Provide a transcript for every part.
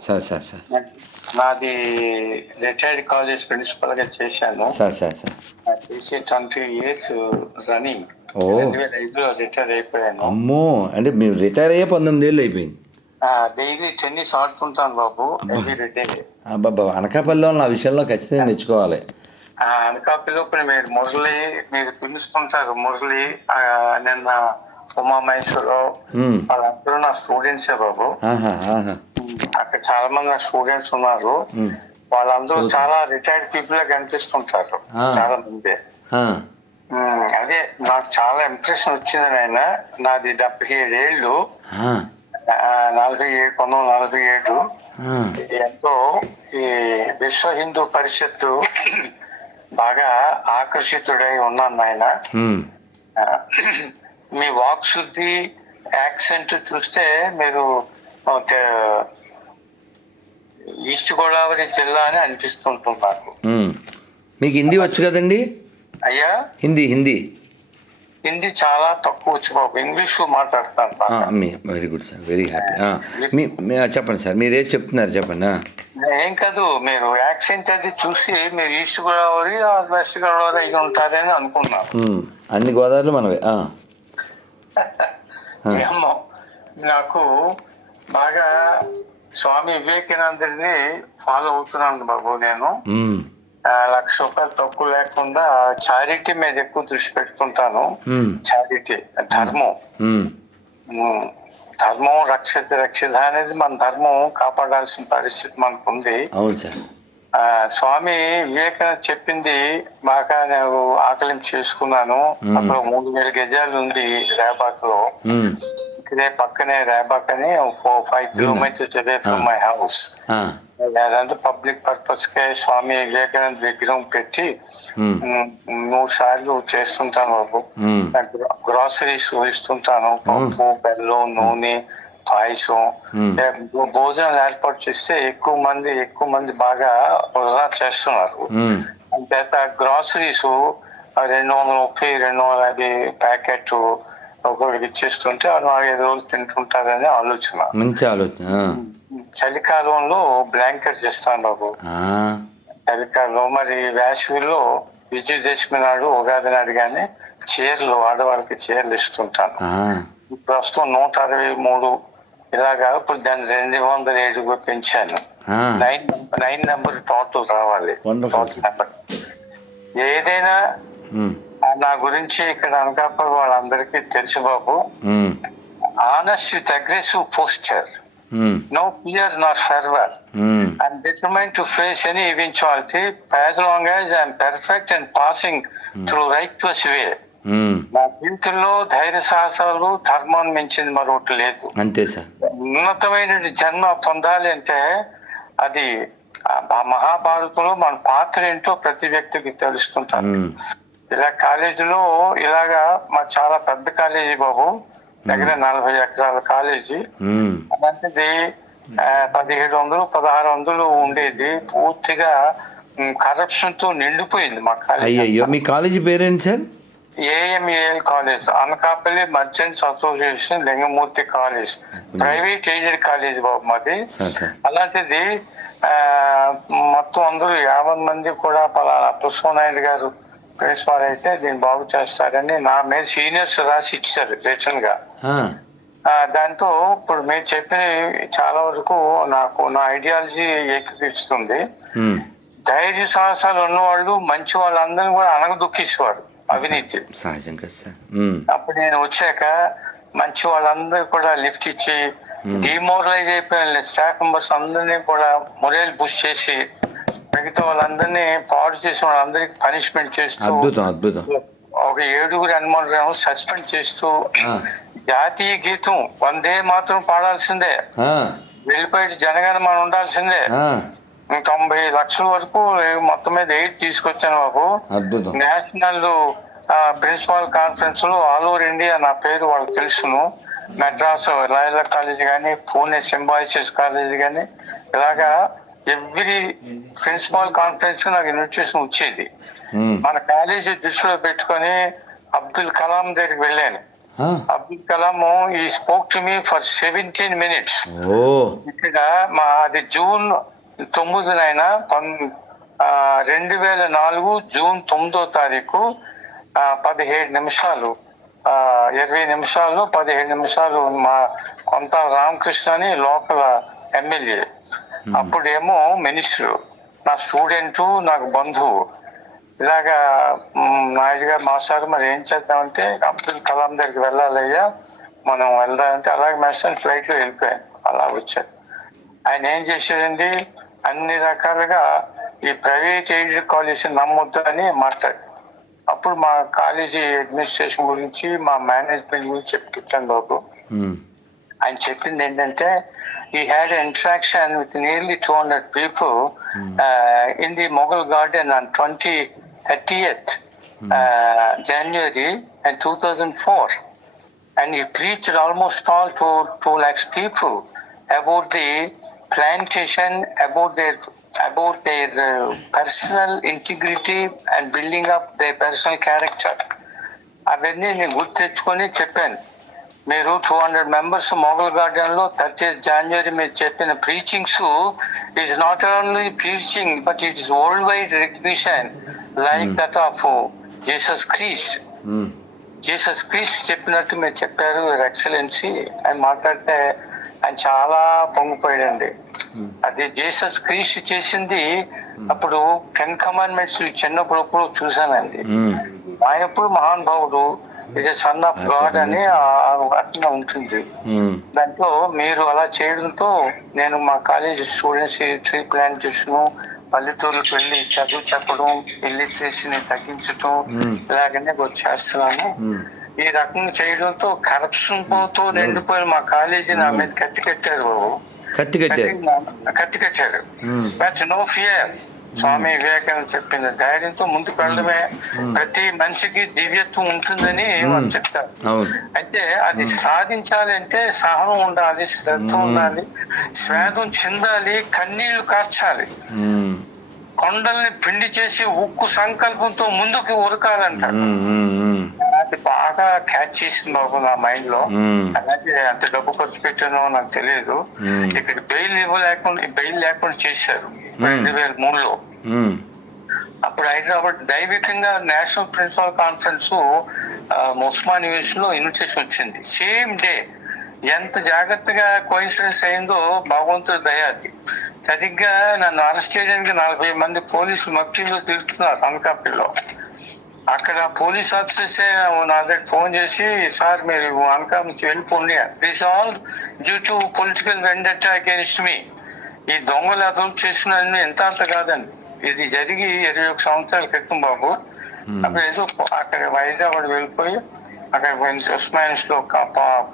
Sir sir sir. నాది retired college ప్రిన్సిపల్గా చేశాను. Sir sir sir. చేసి ట్వంటీ ఇయర్స్ రన్నింగ్. ఓ. రెండు వేల ఐదులో రిటైర్ అయిపోయాను. అమ్మో! అంటే మీరు రిటైర్ అయ్యే పంతొమ్మిది ఏళ్ళు అయిపోయింది. డైలీ టెన్నిస్ ఆడుతుంటాను బాబు. ఎవ్రీ డే అబ్బాబ్బా! అనకాపల్లిలో నా విషయంలో ఖచ్చితంగా మెచ్చుకోవాలి. అనకాపల్లిలో ఇప్పుడు మీరు మురళి మీరు పిలుచుకుంటారు మురళి నిన్న ఉమామహేశ్వరరావు మ్మ్. వాళ్ళందరూ నా స్టూడెంట్సే బాబు. అక్కడ చాలా మంది నా స్టూడెంట్స్ ఉన్నారు. వాళ్ళందరూ చాలా రిటైర్డ్ పీపుల్ కనిపిస్తుంటారు. చాలా మంది. అదే నాకు చాలా ఇంప్రెషన్ వచ్చింది ఆయన నాది డెబ్బై ఏడు ఏళ్ళు. ఆ, ఆ, నలభై ఏడు పంతొమ్మిది నలభై ఏడు. ఎంతో ఈ విశ్వ హిందూ పరిషత్తు బాగా ఆకర్షితుడై ఉన్నాను. ఆ, మీ వాక్ శుద్ధి యాక్సెంట్ చూస్తే మీరు ఈస్ట్ గోదావరి జిల్లా అని అనిపిస్తుంటుంది నాకు. మీకు హిందీ వచ్చు కదండి? అయ్యా? హిందీ హిందీ. హిందీ చాలా తక్కువ వచ్చు బాబు. ఇంగ్లీష్ మాట్లాడతాను very good sir. Very happy. చెప్పండి సార్. మీరు ఏది చెప్తున్నారు చెప్పండి. ఏం కాదు మీరు యాక్సెంట్ అది చూసి మీరు ఈస్ట్ గోదావరి ఆ వెస్ట్ గోదావరి అయి ఉంటారని అనుకున్నాను. అన్ని గోదావరిలో మనవే. ఏమో. నాకు బాగా స్వామి వివేకానందుని ఫాలో అవుతున్నాను బాబు నేను. లక్ష రూపాయలు తక్కువ లేకుండా చారిటీ మీద ఎక్కువ దృష్టి పెట్టుకుంటాను. చారిటీ ధర్మం. ధర్మం రక్షిత రక్షిత అనేది మన ధర్మం కాపాడాల్సిన పరిస్థితి మనకు ఉంది ఆ, స్వామి వివేకానంద చెప్పింది బాగా నేను ఆకలింపు చేసుకున్నాను. అక్కడ మూడు వేల గజాలు ఉంది రేబాక్లో. ఇక్కడే పక్కనే రేబాక్ అని four five kilometres away from my house. అదంతా పబ్లిక్ పర్పస్ కే స్వామి వివేకానంద విగ్రహం పెట్టి మూడు సార్లు చేస్తుంటాను బాబు. గ్రాసరీస్ ఇస్తుంటాను పప్పు బెల్లం నూనె పాయసం భోజనాలు ఏర్పాటు చేస్తే ఎక్కువ మంది ఎక్కువ మంది బాగా వృధా చేస్తున్నారు. అంతేత గ్రాసరీస్ రెండు వందల ముప్పై రెండు వందల యాభై ప్యాకెట్ ఒకరికి ఇచ్చేస్తుంటే వాళ్ళు నాలుగైదు రోజులు తింటుంటారని ఆలోచన మంచి ఆలోచన. చలికాలంలో బ్లాంకెట్స్ ఇస్తాను బాబు ఆ. చలికాలంలో మరి వేసవిలో విజయదశమి నాడు ఉగాది నాడు కానీ చీరలు ఆడవాళ్ళకి చీరలు ఇస్తుంటాను. ప్రస్తుతం నూట అరవై మూడు ఇలాగా ఇప్పుడు దాన్ని రెండు వందల ఏడుగు పెంచాను. నైన్ నైన్ నెంబర్ టోటల్ రావాలి Wonderful. టోటల్ నెంబర్ ఏదైనా. నా గురించి ఇక్కడ అనకాపల్లి వాళ్ళందరికీ తెలుసు బాబు. Honest with aggressive posture hmm. No fear not favour hmm. I'm determined to face any eventuality as long as I'm perfect and passing through righteous way. Hmm. నా జీవితంలో ధైర్య సాహసాలు ధర్మం మించింది మరొకటి లేదు అంతే సార్ ఉన్నతమైన జన్మ పొందాలి అంటే అది మహాభారతంలో మన పాత్ర ఏంటో ప్రతి వ్యక్తికి తెలుస్తుంటారు. ఇలా కాలేజీలో ఇలాగా మా చాలా పెద్ద కాలేజీ బాబు దగ్గర నలభై ఎకరాల కాలేజీ. అలాంటిది పదిహేడు వందలు పదహారు వందలు ఉండేది. పూర్తిగా కరప్షన్తో నిండిపోయింది మా కాలేజ్ మీ కాలేజీ పేరేంటి sir? AMAL college Anakapalli merchants association Lingamurthy college private aided college బాబు మాది. అలాంటిది మొత్తం అందరూ యాభై మంది కూడా పలానా పుష్పనాయుడు గారు ప్రిన్సిపాల్ అయితే దీన్ని బాగు చేస్తారని నా మీద సీనియర్స్ రాసి ఇచ్చారు రిటర్న్గా దాంతో ఇప్పుడు మీరు చెప్పిన చాలా వరకు నాకు నా ఐడియాలజీ ఏకీపిస్తుంది మ్మ్. ధైర్య సాహసాలు ఉన్నవాళ్ళు మంచి వాళ్ళందరినీ కూడా అనగదొక్కేసేవారు. అవినీతి సహజం కదా సార్. అప్పుడు నేను వచ్చాక మంచి వాళ్ళందరూ కూడా లిఫ్ట్ ఇచ్చి డిమోరలైజ్ అయిపోయిన స్టాఫ్ మెంబర్స్ అందరినీ కూడా మొరేల్ బుష్ చేసి మిగతా వాళ్ళందరినీ పాడు చేసిన వాళ్ళందరికీ పనిష్మెంట్ చేస్తూ అద్భుతం అద్భుతం ఒక ఏడుగురు అనుమానం సస్పెండ్ చేస్తూ. జాతీయ గీతం వందే మాత్రం పాడాల్సిందే. వెళ్ళిపోయి జనగణమన ఉండాల్సిందే. తొంభై లక్షల వరకు మొత్తం మీద ఎయిట్ తీసుకొచ్చాను బాబు. నేషనల్ ప్రిన్సిపాల్ కాన్ఫరెన్స్లో ఆల్ ఓవర్ ఇండియా నా పేరు వాళ్ళకి తెలుసును. మెడ్రాస్ లాయల కాలేజ్ కానీ పూణే సింబాయిసిస్ కాలేజ్ కానీ ఇలాగా ఎవ్రీ ప్రిన్సిపాల్ కాన్ఫరెన్స్ నాకు ఇన్విటేషన్ వచ్చేది. మన కాలేజీ దృష్టిలో పెట్టుకొని అబ్దుల్ కలాం దగ్గరికి వెళ్ళాను. Abdul Kalam he spoke to me for seventeen minutes ఇక్కడ మా అది జూన్ తొమ్మిదినైన రెండు వేల నాలుగు జూన్ తొమ్మిదో తారీఖు పదిహేడు నిమిషాలు. ఇరవై నిమిషాలు పదిహేడు నిమిషాలు మా కొంత రామకృష్ణ అని లోకల్ ఎమ్మెల్యే. అప్పుడేమో మినిస్టర్. నా స్టూడెంట్ నాకు బంధువు. ఇలాగా నాయుడు గారు మాస్టర్ మరి ఏం చేద్దామంటే అబ్దుల్ కలాం దగ్గరికి వెళ్ళాలయ్యా మనం వెళ్దామంటే అలాగే మాస్టర్ ఫ్లైట్లో వెళ్ళిపోయాను అలా వచ్చాను ఆయన ఏం చేశాడండి? అన్ని రకాలుగా ఈ ప్రైవేట్ ఎయిడెడ్ కాలేజ్ నమ్మొద్దు అని మాట్లాడు అప్పుడు మా కాలేజీ అడ్మినిస్ట్రేషన్ గురించి మా మేనేజ్మెంట్ గురించి చెప్తాను బాబు. ఉమ్, ఆయన చెప్పింది ఏంటంటే he had interaction with nearly two hundred people in the Mughal garden on twenty thirtieth January and two thousand four and he preached almost all to two lakhs people about the plantation, about their about their uh, personal integrity and building up their personal character. అవన్నీ నేను గుర్తు తెచ్చుకొని చెప్పాను. మీరు two hundred members Mughal గార్డెన్లో thirty January మీరు చెప్పిన preachings is not only preaching but it is world wide recognition like that of Jesus Christ Jesus Christ చెప్పినట్టు మీరు చెప్పారు ఎక్సలెన్సీ ఆయన మాట్లాడితే ఆయన చాలా పొంగిపోయాడండి. అది జీసస్ క్రీస్ట్ చేసింది అప్పుడు టెన్ కమాండ్మెంట్స్ చిన్నప్పుడు ఎప్పుడు చూశానండి. ఉమ్, ఆయన ఎప్పుడు మహానుభావుడు ఇది సన్ ఆఫ్ గాడ్ అని అట్లా ఉంటుంది. దాంట్లో మీరు అలా చేయడంతో నేను మా కాలేజ్ స్టూడెంట్స్ ట్రీ ప్లాంటేషన్ పల్లెటూరులకు వెళ్ళి చదువు చెప్పడం ఇల్లిటరేసీని తగ్గించడం. ఇలాగనే వచ్చేస్తున్నాను ఉమ్, ఈ రకంగా చేయడంతో కరప్షన్ పోతూ నిండిపోయిన మా కాలేజీ నా మీద కత్తి కట్టారు బాబు. కత్తి కట్టారు? కత్తి- కట్టారు. But no fear Swami Vivekananda చెప్పిన ధైర్యంతో ముందుకు వెళ్ళడమే. ప్రతి మనిషికి దివ్యత్వం ఉంటుందని వాళ్ళు చెప్తారు. అయితే అది సాధించాలంటే సహనం ఉండాలి శ్రద్ధ ఉండాలి స్వేదం చెందాలి కన్నీళ్ళు కార్చాలి. కొండల్ని పిండి చేసి ఉక్కు సంకల్పంతో ముందుకు ఉరకాలంటారు. అది బాగా క్యాచ్ చేసింది బాబు నా మైండ్లో. అలాగే అంత డబ్బు ఖర్చు పెట్టానో నాకు తెలియదు. ఇక్కడ బెయిల్ ఇవ్వలేకుండా బెయిల్ లేకుండా చేశారు. రెండు వేల మూడులో. అప్పుడు Hyderabad దైవికంగా national principal conference Osman university లో ఇన్విటేషన్ వచ్చింది. సేమ్ డే ఎంత జాగ్రత్తగా కోయిన్సిడెన్స్ అయిందో భగవంతుడి దయాది సరిగ్గా నన్ను అరెస్ట్ చేయడానికి నలభై మంది పోలీసులు మక్కిలో తిరుగుతున్నారు అనకాపల్లిలో అక్కడ పోలీస్ ఆఫీసర్స్ నా దగ్గర ఫోన్ చేసి సార్ మీరు అనకాపల్లి నుంచి వెళ్ళిపోండి this all due to political vendetta against me ఈ దొంగలు అదలు చేసిన ఎంత అంత కాదండి. ఇది జరిగి ఇరవై ఒక సంవత్సరాల క్రితం బాబు. అప్పుడు ఏదో అక్కడ హైదరాబాద్ వెళ్ళిపోయి అక్కడ ఉస్మానిస్లో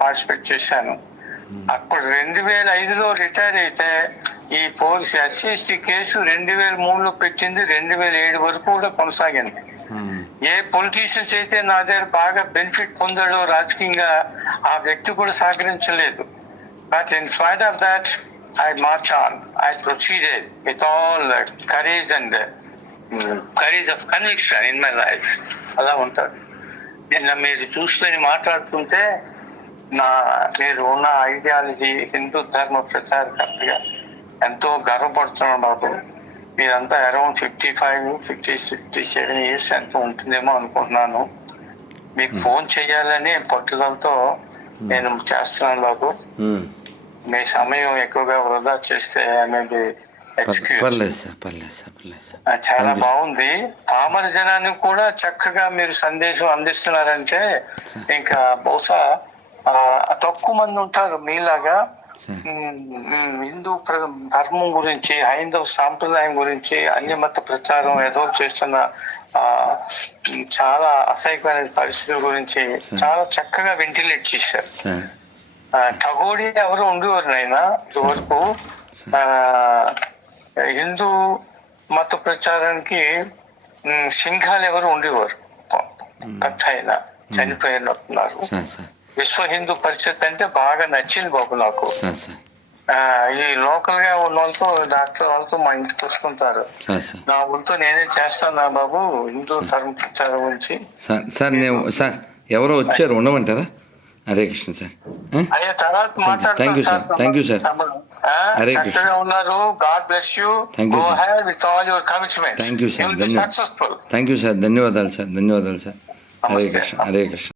పార్టిసిపేట్ చేశాను. అప్పుడు రెండు వేల ఐదులో రిటైర్ అయితే ఈ పోలీస్ ఎస్సీ ఎస్టీ కేసు రెండు వేల మూడులో పెట్టింది రెండు వేల ఏడు వరకు కూడా కొనసాగింది. ఉమ్, ఏ పొలిటీషియన్స్ అయితే నా దగ్గర బాగా బెనిఫిట్ పొందాడో రాజకీయంగా ఆ వ్యక్తి కూడా సహకరించలేదు. But in spite of that I march on I proceeded with all courage and courage of conviction in my life అలా ఉంటాడు నిన్న మీరు చూసుకొని మాట్లాడుతుంటే నా మీరు ఉన్న ఐడియాలజీ హిందూ ధర్మ ప్రచారకర్తగా ఎంతో గర్వపడుతున్నాను బాబు మీరంతా around fifty five fifty fifty seven years ఎంతో ఉంటుందేమో అనుకుంటున్నాను. మీకు ఫోన్ చేయాలని పట్టుదలతో నేను చేస్తున్నాను బాబు. ఉమ్. మీ సమయం ఎక్కువగా వృధా చేస్తే ఆ, చాలా. బాగుంది. పామర జనానికి కూడా చక్కగా మీరు సందేశం అందిస్తున్నారంటే ఇంకా బహుశా తక్కువ మంది ఉంటారు మీలాగా. హిందూ ధర్మం గురించి హైందవ సాంప్రదాయం గురించి అన్య మత ప్రచారం ఏదో చేస్తున్న ఆ, చాలా అసహ్యమైన పరిస్థితుల గురించి చాలా చక్కగా వెంటిలేట్ చేశారు. టగోడి ఎవరు ఉండేవారు నాయన? ఇదివరకు ఆ, హిందూ మత ప్రచారానికి సింహాలు ఎవరు ఉండేవారు? కథ అయినా చనిపోయినట్టున్నారు. విశ్వ హిందూ పరిషత్ అంటే బాగా నచ్చింది బాబు నాకు సార్ సార్ ఈ లోకల్గా ఉన్న వాళ్ళతో డాక్టర్ వాళ్ళతో మా ఇంటికి వస్తుంటారు సార్ సార్ నా వంతు నేనే చేస్తాను బాబు హిందూ ధర్మ ప్రచారం గురించి సార్ సార్ నేను సార్ ఎవరో వచ్చారు ఉండమంటారా హరే కృష్ణ సార్? అయ్యే తర్వాత. Thank you, sir. తమ్ముడు. ఆ, హరే కృష్ణ. ఉన్నారు God bless you sir. Head with all your commitment sir. ధన్యవాదాలు. సక్సెస్ఫుల్ థ్యాంక్ యూ సార్ ధన్యవాదాలు సార్ ధన్యవాదాలు సార్ హరే. కృష్ణ హరే కృష్ణ